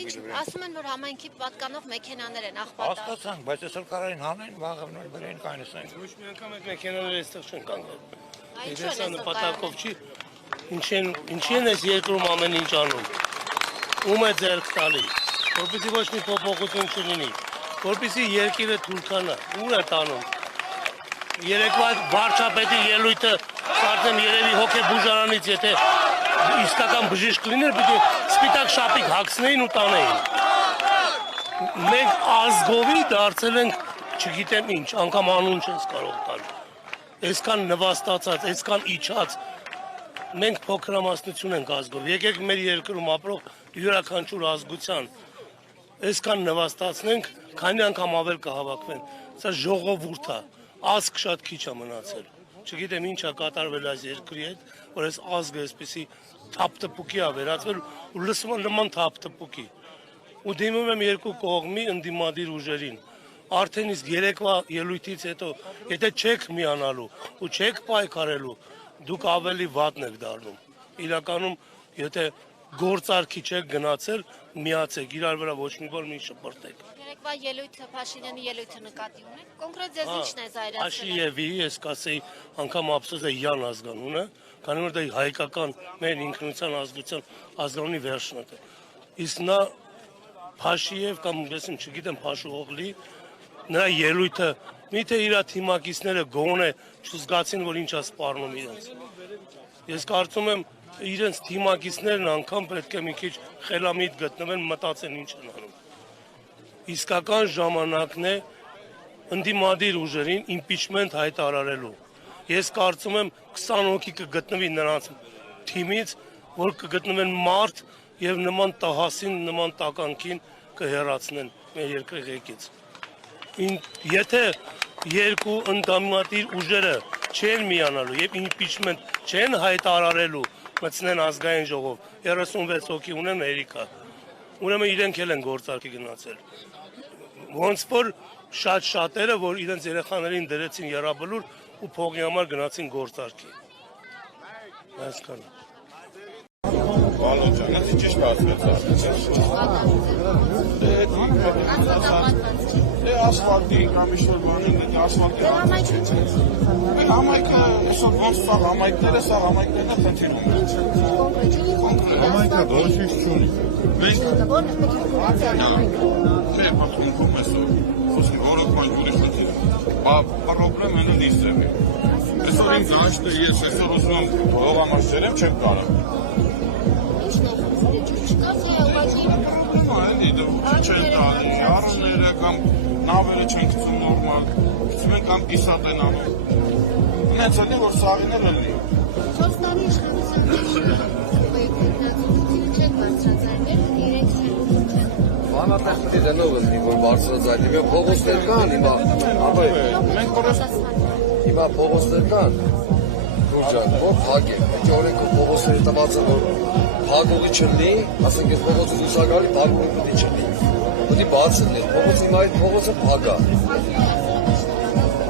Ինչ ասում են, որ համայնքի պատկանող մեքենաներ են աղբատա։ Հասկացանք, բայց այսօր կարային հանեն, վաղը բերեն կայնասեն։ Ոչ մի անգամ այդ մեքենաները այստեղ չեն կանգնել։ Ինչու Դա են նպատակով չի։ Ինչի են այս երկրում ամեն ինչ անում։ Ում է ձեռք տալի, որպեսզի ոչ մի փոփոխություն չլինի, որպեսզի երկիրը թուրքանա, ուր է տանում։ Երեկվա վարչապետի ելույթը կարծեմ երևի հոգեբուժարանից, եթե իսկական բժիշկ լիներ, պիտի սպիտակ շապիկ հագցնեին ու տանեին։ Մենք ազգովի դարձել ենք, չգիտեմ ինչ, անգամ անուն չես կարող տալ։ Այսքան նվաստացած, այսքան իջած, մենք փոքրամասնություն ենք ազգով։ Եկեք մեր երկրում ապրող յուրաքանչյուր ազգության այսքան նվաստացնենք, քանի անգամ ավել կհավաքվեն։ Սա ժողովուրդ է, ազգ շատ քիչ է մնացել։ Չգիտեմ ինչ է կատարվել այս երկրի հետ, որ այս ազգը այսպեսի թափտպուկի է վերածվել ու լսում եմ նման թափտպուկի։ Ու դիմում եմ երկու կողմի ընդդիմադիր ուժերին։ Արդեն իսկ երեկվա ելույթից հետո, եթե չեք միանալու ու չեք պայքարելու, դուք ավելի վատն եք դառնում։ Իրականում, եթե գործարքի չեք գնացել, միացեք, իրար վրա ոչ մի բան մի շպրտեք։ Երեկվա ելույթը, Փաշինյանի ելույթը նկատի ունեք։ Կոնկրետ ձեզ ինչն է զայրացրել։ Աշիևի, ես կասեի, անգամ ափսոս է Յան ազգանունը, քանի որ դա հայկական մեր ինքնության ազգության ազգանունի վերջնակ է։ Իսկ նա Փաշիև կամ ասեմ, չգիտեմ, Փաշուօղլի նրա ելույթը միթե իր թիմակիցները գոնե չզգացին, որ ինչ է սպառնում իրենց։ Ես կարծում եմ իրենց թիմակիցներն անգամ պետք է մի քիչ խելամիտ գտնվեն, մտածեն ինչ են անում։ Իսկական ժամանակն է ընդդիմադիր ուժերին իմպիչմենտ հայտարարելու։ Ես կարծում եմ 20 հոգի կգտնվի նրանց թիմից, որ կգտնվեն մարդ եւ նման տահասին, նման տականքին կհեռացնեն մեր երկրի ղեկից։ Եթե երկու ընդդիմադիր ուժերը չեն միանալու եւ իմպիչմենտ չեն հայտարարելու, մտցնեն ազգային ժողով, 36 հոգի ունեն հերիքա։ Ուրեմն իրենք էլ են գործարքի գնացել։ Ոնց որ շատերը, որ իրենց երեխաներին դրեցին եռաբլուր ու փողի համար գնացին գործարքի։ Այսքանը։ Բալոն ջան, ասի ճիշտ ասացած։ Դե ասֆալտի կամ ինչ-որ բաներ, ասֆալտի։ Համայնքը, այսօր ոնց սա համայնքները, սա համայնքներն է խնդիրում։ Համայնքը ոչ ինչ չունի։ Մենք չէ, պատմում այսօր, խոսում օրոքման ջուրի խնդիր։ Պրոբլեմը նույն է։ Այսօր իմ դաշտը ես այսօր ուզում եմ հողամաս ջերեմ չեմ կարող։ Չեն տալի, առուները կամ նավերը չեն գցում նորմալ, գցում են կամ կիսատ են անում։ Ունեցել է, որ սաղին էլ լինի։ 4 տարի իշխանության չեք բարձրացնել, իրենք չեն։ Բանատեղ պետք է դնով լինի, որ բարձրացնել, և փողոցներ կան, հիմա փողոցներ կան, դուրջան, որ փակ է, ինչ օրենքով փողոցների տված է, որ փակողի չլինի, ասենք ես փողոցը զուսագարի, փակողի պետք չլինի, պետք է բաց լինի, փողոցը հիմա այդ փողոցը փակ է,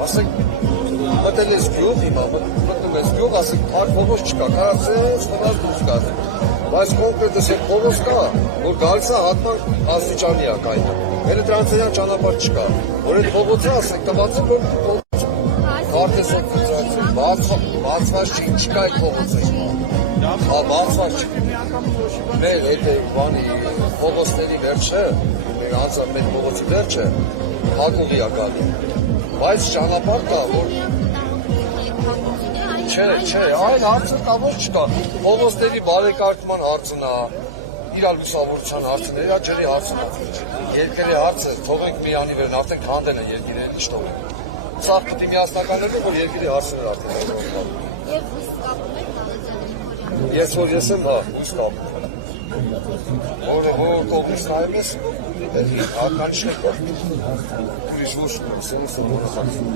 ասենք մտել ես գյուղ, հիմա մտնում ես գյուղ, ասենք փակ փողոց չկա, կարացես, խնած դուրս կազեք, բայց կոնկրետս այդ փողոց կա, որ գալիս է հատման աստիճանի է կայնում, էլեկտրարանցիան ճանապարհ չկա, որ այդ փողոցը ասենք տված է, որ քարտեզով բացված չկա այդ փողոցը, բացված չկա, մեր այդ բանի փողոցների վերջը, մեր անձամբ մեր փողոցի վերջը, հագուղի է գալի, բայց ճանապարհ կա, որ Չէ, այլ հարցը կա ոչ չկա, փողոցների բարեկարգման հարցն է, իրար լուսավորության հարցն է, իրար ջրի հարցն է, երկրի հարցը, թողենք մի անի վերն, արդեն քանդեն է երկիրը, ինչ թողենք, սաղ պիտի միասնականներ է, որ երկրի հարցն է արդեն։ Եվ իսկ կապում եք Դավթյանը։ Ես որ ես եմ, հա, իսկ կապում։ Որ կողմից նայում ես, հական չնեք կա, ուրիշ ոչ չկա, սենս է որը խացում։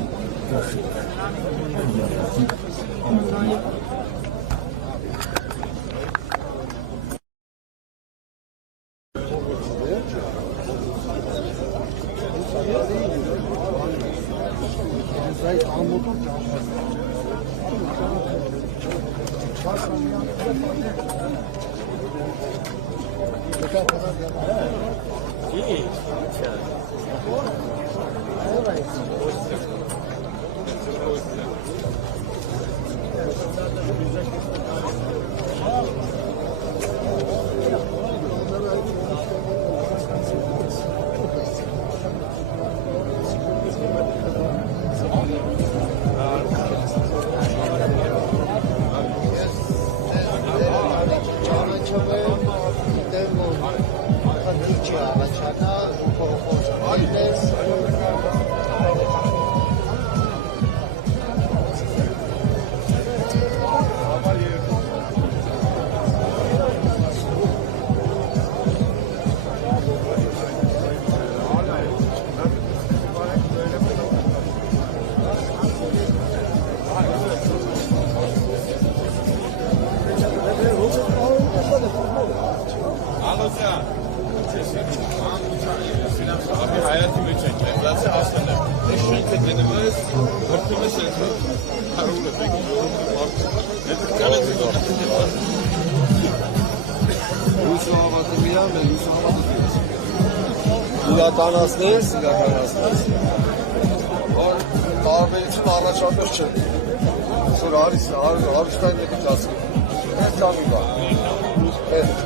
իրականացնես, տարբերություն առաջատես չէ, որ հարուստային է դիքասկի, հետ կամի բա, հետ,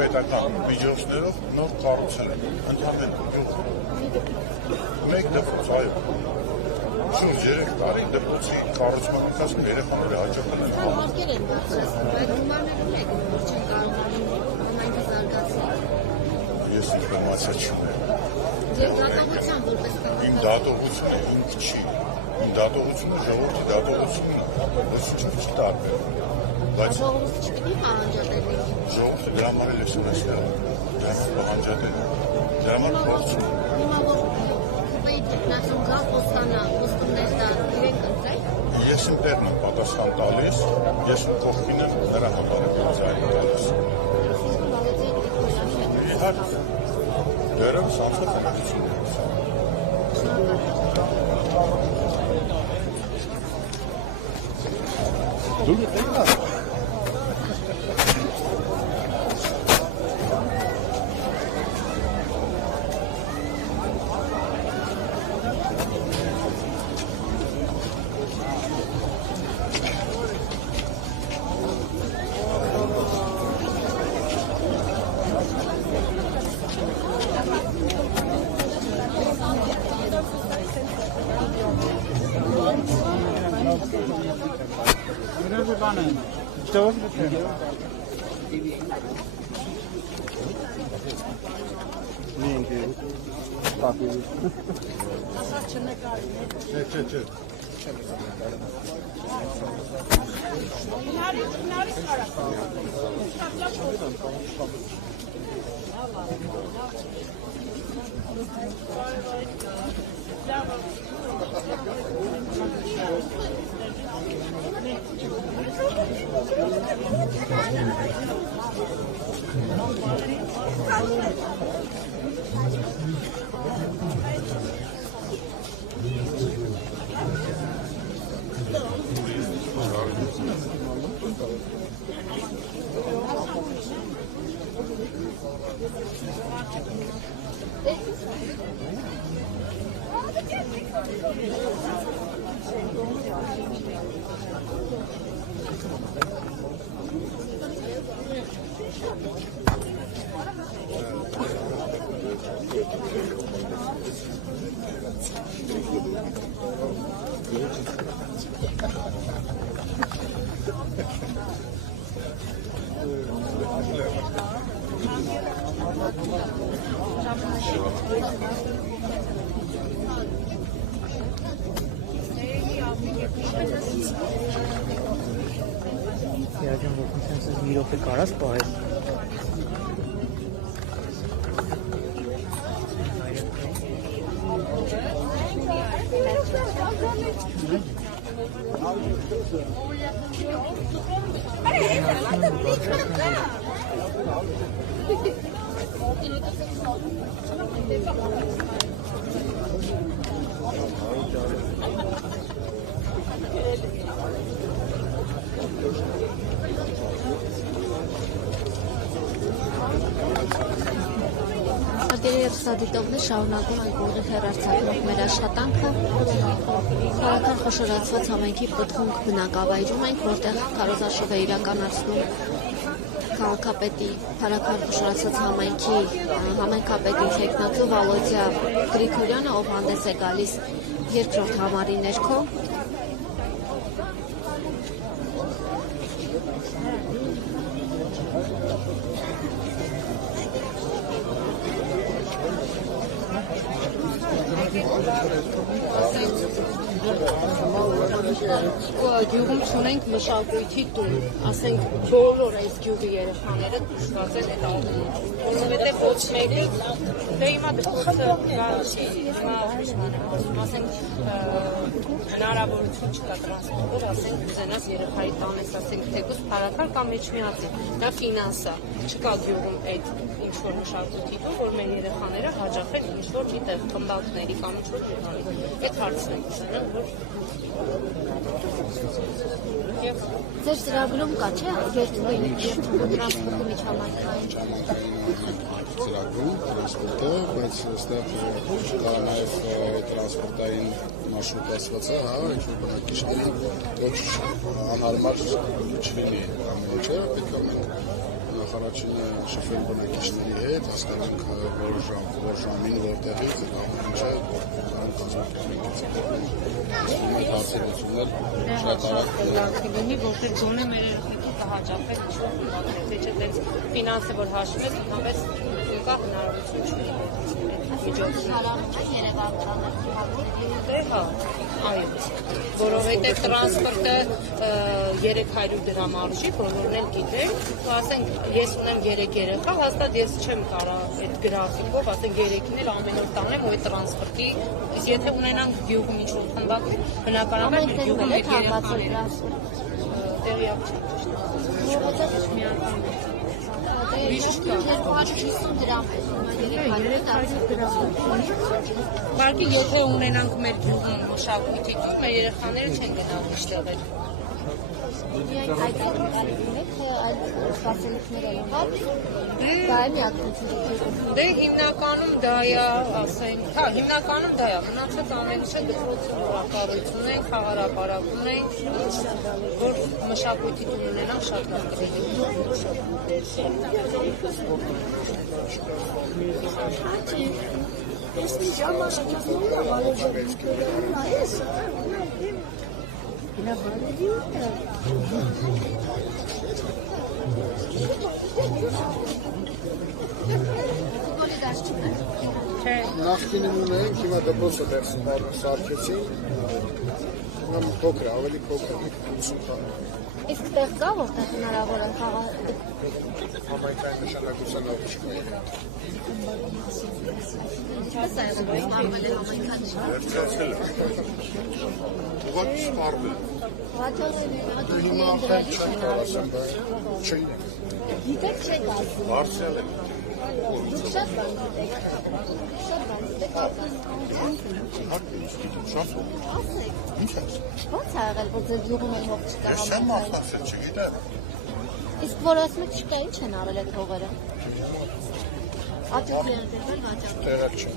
պետական միջոցներով նոր կառուցել են, ընդհանրեն մեկ դպրոց, այո, շուրջ 3 տարի դպրոցի կառուցման ընթացքում երեխաները հաջողել են Համակեր են բարձրացնում, բայց գումարներում եք, որ չեն կարողանում ամենքը զարգացնել։ Ես ինֆորմացիա չունեմ։ Եվ դատողության որպես Իմ դատողությունը ինձ չի, իմ դատողությունը ժողովրդի դատողությունն է, ոչ չի տարբեր։ Բայց ժողովուրդը չպիտի պահանջատել։ ժողովուրդը դրա համար էլ է սուրացել, դրա պահանջատել, դրա համար փորձում։ Հիմա որ պետք դեպնացում գալ ոստումներ դա իրենք ընտրել։ Ես իմ տեղն եմ պատասխան տալիս, ես կողքին եմ նրա համար եմ ձայնի տալիս։ Իհարկե, Դերևս անցած ամուսնություն։ Դու դեռ Երաջան ոքնության սեզ մի րոպե կարաս պահես։ Դերևս սադիտողներ շարունակում են կողի հեռարձակվող մեր աշխատանքը։ Քաղաքական խոշորացված համայնքի պտղունք բնակավայրում ենք, որտեղ քարոզարշով է իրականացնում քաղաքապետի Փարաքան խոշորացված համայնքի համայնքապետի թեկնածու Վալոդիա Գրիգորյանը, ով հանդես է գալիս երկրորդ համարի ներքո։ Գյուղում ունենք մշակույթի տուն, ասենք բոլոր այս գյուղի երեխաները դժվար են այդ ալբոմը, որովհետև ոչ մեկը դե հիմա դպրոցը ասենք հնարավորություն չկա տրանսպորտով, ասենք ուզենաս երեխայի տանես, ասենք թեկուզ Փարաքար կամ Էջմիածին, դա ֆինանս է, չկա գյուղում այդ ինչ-որ մշակույթի տուն, որ մեր երեխաները հաճախեն ինչ-որ մի տեղ խմբակների կամ ինչ-որ ժողովրդի, այդ հարցն ենք ուզենամ, որ Ձեր ծրագրում կա, չէ՞, երթուղի տրանսպորտի միջհամայնքային ծրագրում տրանսպորտը, բայց այստեղ կա նաև տրանսպորտային մարշրուտացված է, հա, ինչ-որ բնակիչների ոչ անհարմար չլինի ամեն ինչը, պետք է մենք նախարարությունը շփվել բնակիչների հետ, հասկանանք որ ժամին որտեղից ամեն ինչը շատ արագ լինի, որտեղ գոնե մեր երեխեքի կհաջողվի ինչ-որ բաներ, թե չէ ֆինանսը որ հաշվես, համես կա հնարավորություն չունի։ Այո, որովհետև տրանսպորտը 300 դրամ արժի, բոլորն էլ գիտեն, ասենք ես ունեմ 3 երեխա, հաստատ ես չեմ կարող այդ գրաֆիկով, ասենք 3-ին էլ ամեն օր տանեմ ու այդ տրանսպորտի, իսկ եթե ունենանք գյուղում ինչ-որ խմբակ, բնականաբար մեր գյուղում այդ երեխաները տեղյակ չեմ։ 250 դրամ է։ 350 դրամ։ Բարգի եթե ունենանք մեր գյուղի մշակույթի տուն, մեր երեխաները չեն գնալ միշտեղել։ Միայն այդ ունեք, թե այլ սպասելիքներ են եղավ։ Դա է միակնություն։ Դե հիմնականում դա է, ասենք, հա, հիմնականում դա է, մնացած ամեն ինչը դպրոցի կառույցն է, խաղարապարակում է, որ մշակույթի տուն ունենան շատ լավ կլինի։ Նախկինում ունեինք, հիմա դպրոցը դեռ սարքեցին, փոքր, ավելի փոքր, 50 տան։ Իսկ տեղ կա, որտեղ հնարավոր է խաղալ։ Համայնքային նշանակության աղջիկը։ Ինչպես է սպառվել է համայնքան։ Վերջացել է։ Ուղղակի սպառվել։ Հիմա արդեն չեն կարասեմ, բայց չէին։ Գիտեք չեք ասում։ Բարձրել է։ Դուք շատ բան գիտեք։ Շատ բան գիտեք։ Շատ Ասեք։ ինչ է։ Ո՞նց է եղել, որ ձեր գյուղում էլ հող չկա Ես չեմ մասնակցել, չգիտեմ։ Իսկ որ ասում եք չկա, ինչ են արել այդ հողերը։ Աճուրներ են դեպել վաճառ։ Տեղակ չեն։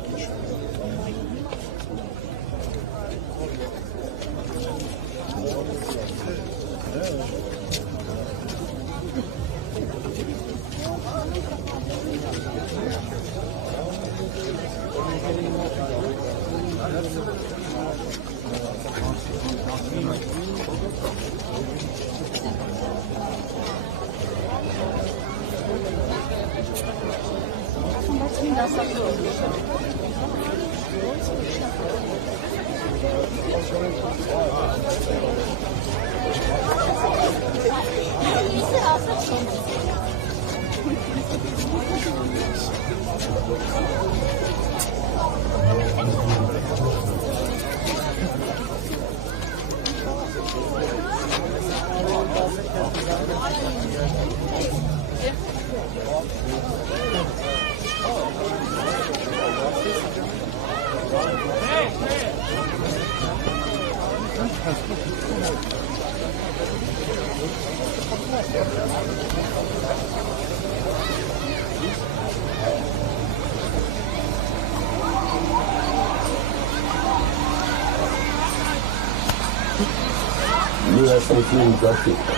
Միասնություն դաշիկ,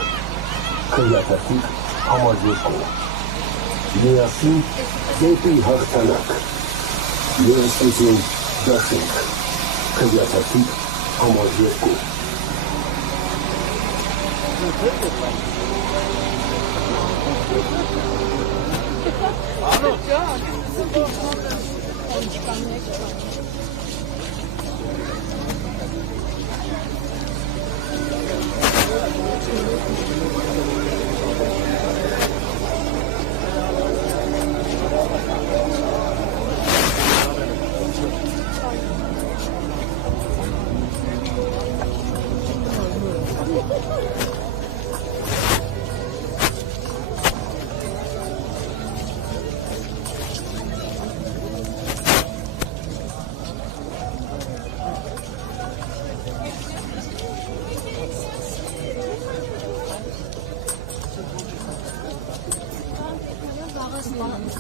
քրյատասիկ համազեկո, միասին դեպի հաղթանակ, միասնություն դաշիկ, քրյատասիկ համազեկո։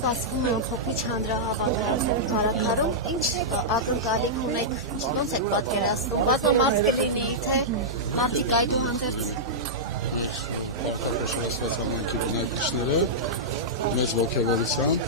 Սպասվում է փոքրիչ հանրահավաք Կարաքարում, ինչ ակնկալիք ունեք, ոնց եք պատկերացնում, բազմամարդ կլինի, թե մարդիկ այդուհանդերձ Արտադրության համայնքի բնակիչները մեծ ոգևորությամբ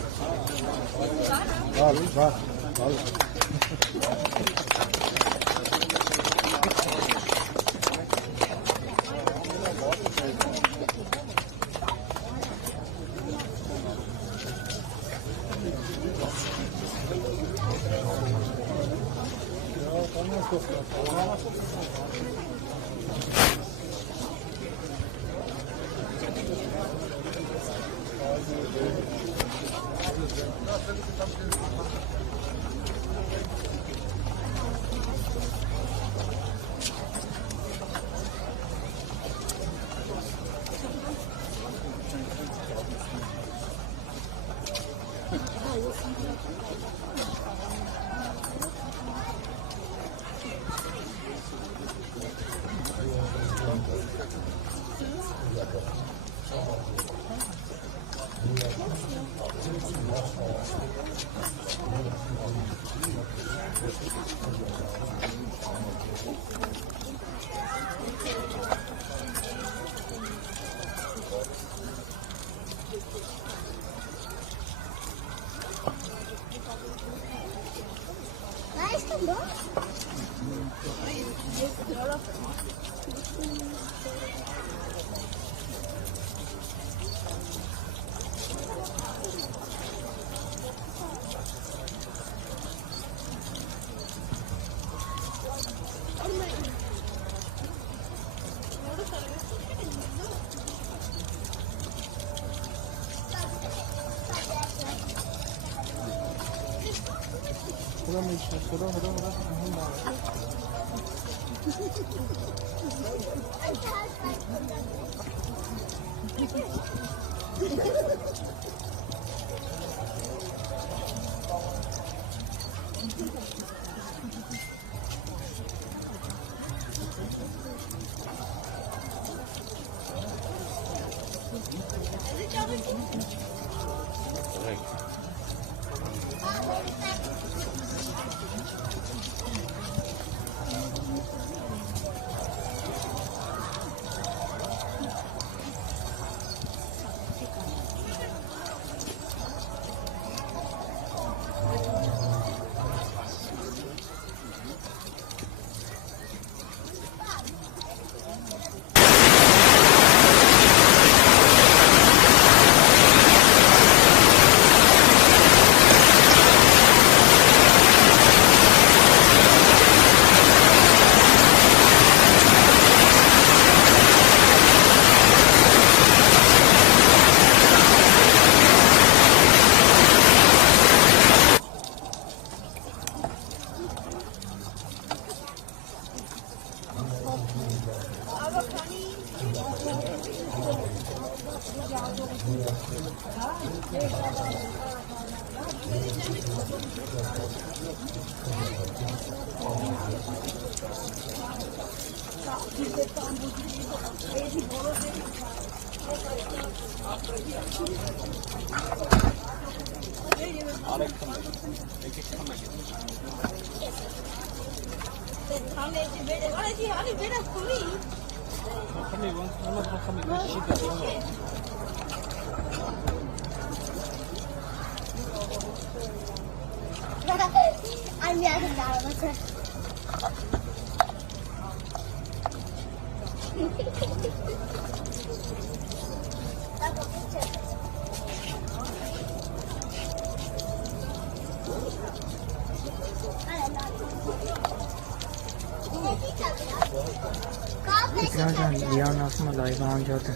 Lian asma live anjate.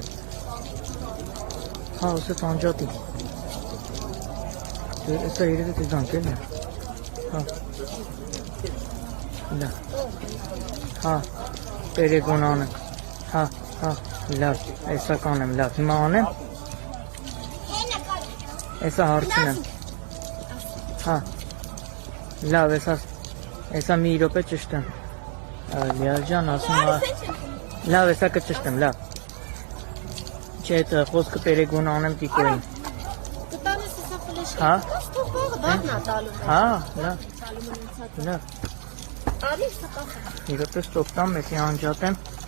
हाँ उसे पहुंचाती तो ऐसा ही रहते जान के ना हाँ ना हाँ तेरे गुनाह ने हाँ हाँ लव ऐसा कौन है लव हिमान है ऐसा हर्ष ने हाँ लव ऐसा ऐसा मीरो पे चिश्तन लिया जान आसमा लव ऐसा का चिश्तन लव चेत खुद को तेरे गुनाह ने की कोई हाँ हाँ ना ना ये तो स्टॉप में से आन जाते हैं